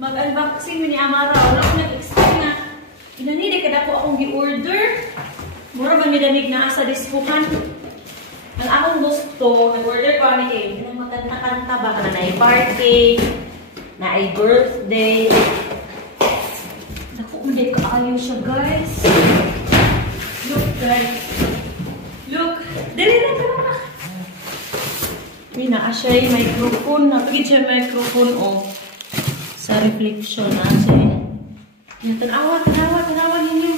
Mag-unboxing ni Amara. Wala ko nag-explain nga. Inanili kada po akong gi-order. Mura ba nilamig na sa diskukan? Ang akong gusto, nag-order ko kami kayo. Hindi na magkanta-kanta ba ka na na birthday, na ay birthday. Naku, hindi kaayaw siya, guys. Look, guys. Look. Dali na, tara. Hindi na siya yung microphone. Napagid siya yung microphone, oh. Sa reflection, na siya. Yan, tanawa ninyo.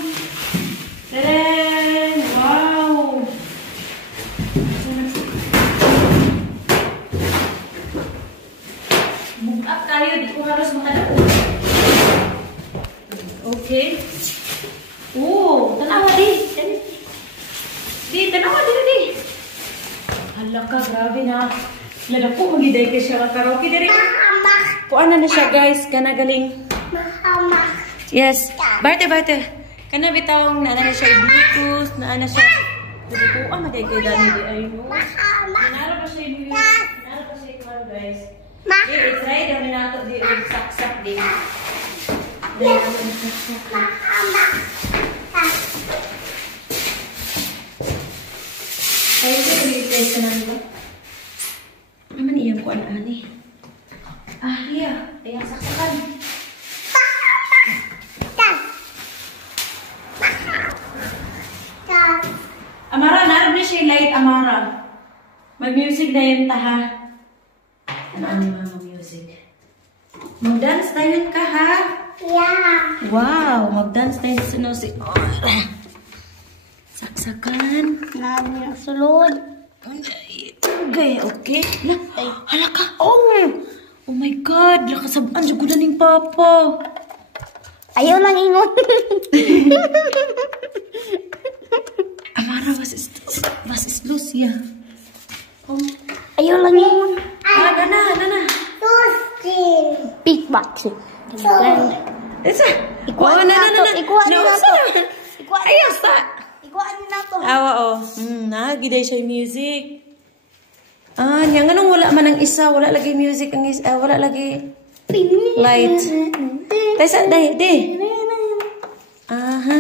Tadaan! Wow! Move up tayo. Di ko halos makadako. Okay. Oh, tanawa di. Tanawa di. Hala ka, grabe na. Lada po, magiday ka siya karaoke diri. Kuan na siya, guys. Kanagaling. Yes. Barte. Kana bitawang naana na siya Bluetooth, naana siya. Dili ko maday kay dani di ay no. Nara pa siya music. Nara pa siya kuan, guys. Try daw ni nato di saksak di. Dili ko saksak. Ay, i-replace ka na ba? Naman iyang kuan ani. Iya. Iyang saksakan. Amara, naroon na siya yung light, Amara. Mag-music na yun ta, ha? Ano mga music? Mag-dance na yun ka, ha? Yeah. Wow, mag-dance na yun si Amara. Saksakan. Nami, sulod. Okay. Hala ka. Oh my God. Lakasabaan siya gulan ng papa. Ayaw lang ingon. Amara, was ist los hier? Ayaw lang ingon. Nana. Big box. Isa. Ikuha na to. Ayaw sa. Ikuha na to. Awa, oh. Nagiday siya yung music. Niya nga nung wala man ang isa. Wala lagi music. Wala lagi light. Tesa, day. Aha.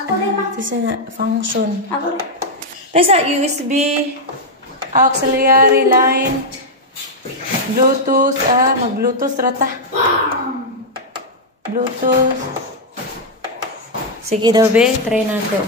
Ako rin, ma. Tesa na, function. Ako rin. Tesa, USB, auxiliary line, Bluetooth, mag-Bluetooth rata. Bluetooth. Sige daw, be, try na to.